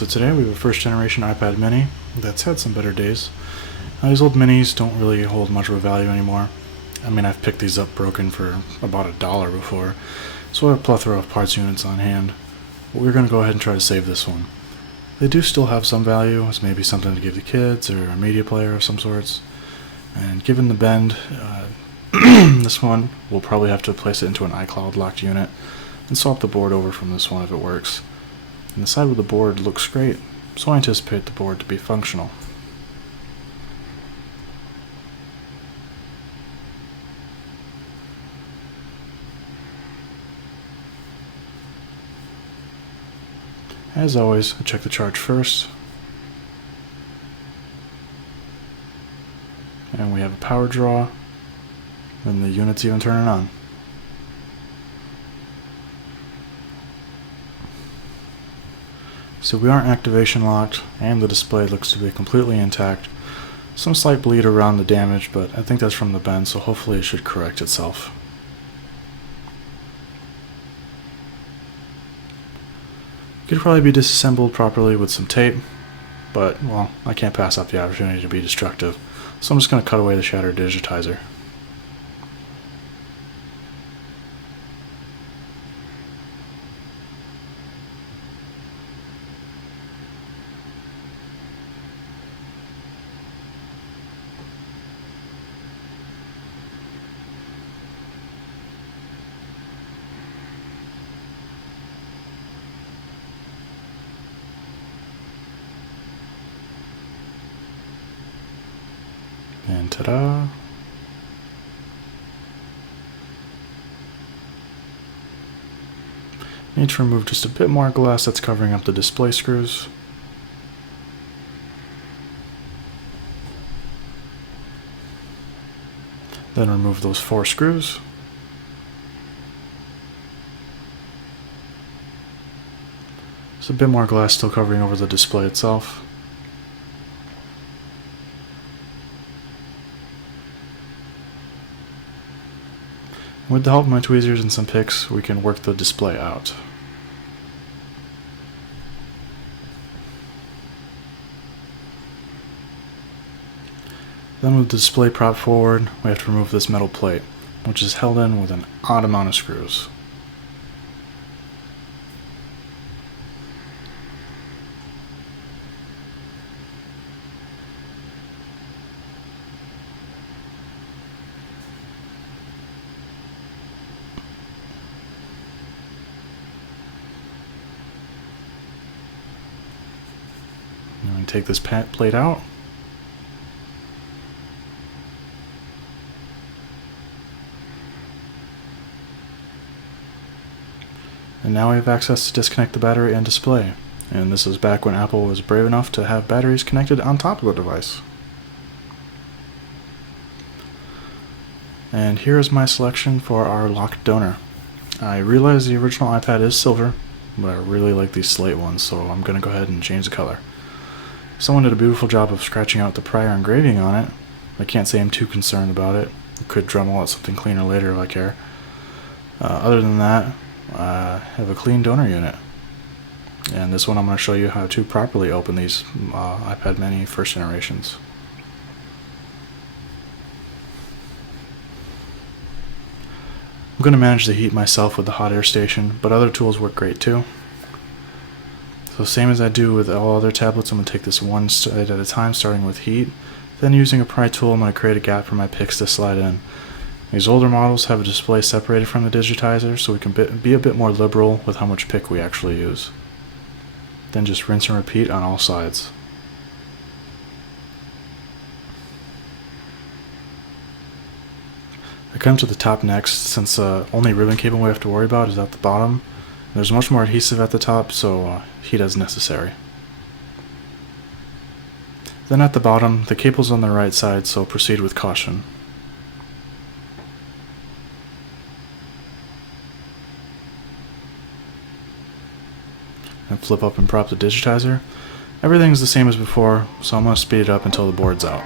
So today we have a first generation iPad mini that's had some better days. Now these old minis don't really hold much of a value anymore. I mean, I've picked these up broken for about $1 before, so I have a plethora of parts units on hand. But we're going to go ahead and try to save this one. They do still have some value, as maybe something to give the kids or a media player of some sorts. And given the bend, this one we'll probably have to place it into an iCloud locked unit and swap the board over from this one if it works. And the side with the board looks great, so I anticipate the board to be functional. As always, I check the charge first. And we have a power draw, and the unit's even turning on. So we aren't activation locked, and the display looks to be completely intact. Some slight bleed around the damage, but I think that's from the bend, so hopefully it should correct itself. Could probably be disassembled properly with some tape, but, well, I can't pass up the opportunity to be destructive, so I'm just going to cut away the shattered digitizer. And ta-da! Need to remove just a bit more glass that's covering up the display screws. Then remove those 4 screws. There's a bit more glass still covering over the display itself. With the help of my tweezers and some picks, we can work the display out. Then with the display prop forward, we have to remove this metal plate, which is held in with an odd amount of screws. And take this plate out. And now we have access to disconnect the battery and display. And this is back when Apple was brave enough to have batteries connected on top of the device. And here is my selection for our locked donor. I realize the original iPad is silver, but I really like these slate ones, so I'm going to go ahead and change the color. Someone did a beautiful job of scratching out the prior engraving on it. I can't say I'm too concerned about it. I could Dremel out something cleaner later if I care. Other than that, I have a clean donor unit. And this one I'm going to show you how to properly open these iPad mini first generations. I'm going to manage the heat myself with the hot air station, but other tools work great too. So same as I do with all other tablets, I'm going to take this one side at a time, starting with heat. Then using a pry tool, I'm going to create a gap for my picks to slide in. These older models have a display separated from the digitizer, so we can be a bit more liberal with how much pick we actually use. Then just rinse and repeat on all sides. I come to the top next, since only ribbon cable we have to worry about is at the bottom. There's much more adhesive at the top, so heat is necessary. Then at the bottom, the cable's on the right side, so proceed with caution. And flip up and prop the digitizer. Everything's the same as before, so I'm going to speed it up until the board's out.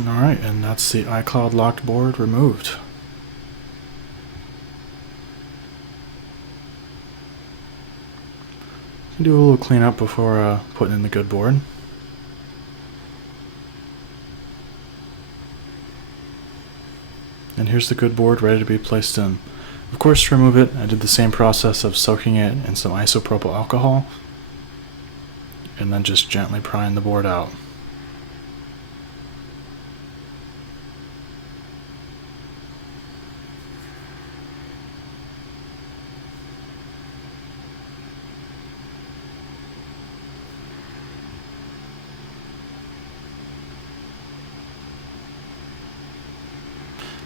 Alright, and that's the iCloud locked board removed. Do a little cleanup before putting in the good board. And here's the good board ready to be placed in. Of course, to remove it, I did the same process of soaking it in some isopropyl alcohol and then just gently prying the board out.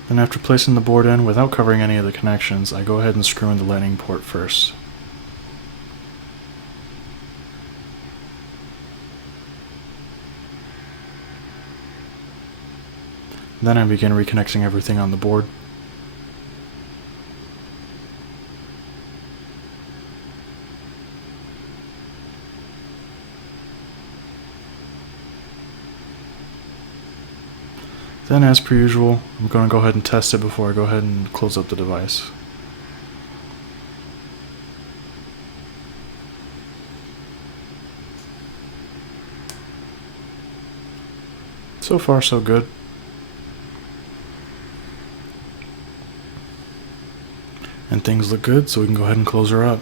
Then after placing the board in without covering any of the connections, I go ahead and screw in the lightning port first. Then I begin reconnecting everything on the board. Then, as per usual, I'm going to go ahead and test it before I go ahead and close up the device. So far, so good. And things look good, so we can go ahead and close her up.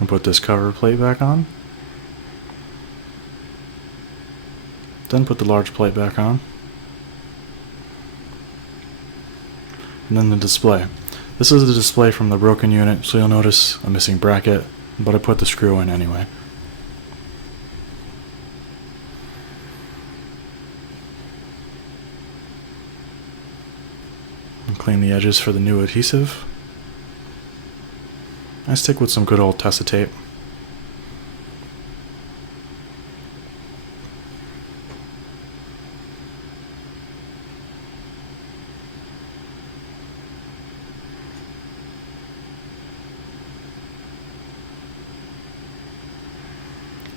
And put this cover plate back on. Then put the large plate back on. And then the display. This is the display from the broken unit, so you'll notice a missing bracket, but I put the screw in anyway. And clean the edges for the new adhesive. I stick with some good old Tessa tape.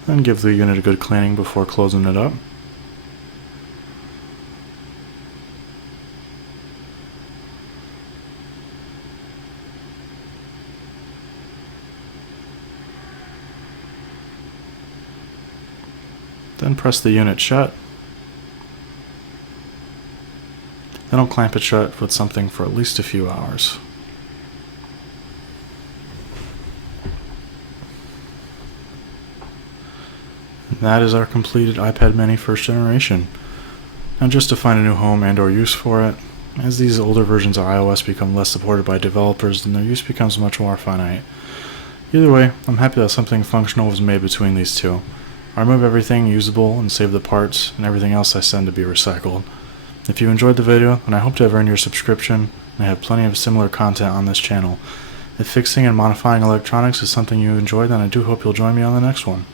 Then give the unit a good cleaning before closing it up. Then press the unit shut. Then I'll clamp it shut with something for at least a few hours. And that is our completed iPad mini first generation. Now just to find a new home and or use for it, as these older versions of iOS become less supported by developers, then their use becomes much more finite. Either way, I'm happy that something functional was made between these two. I remove everything usable and save the parts, and everything else I send to be recycled. If you enjoyed the video, then I hope to have earned your subscription, and I have plenty of similar content on this channel. If fixing and modifying electronics is something you enjoy, then I do hope you'll join me on the next one.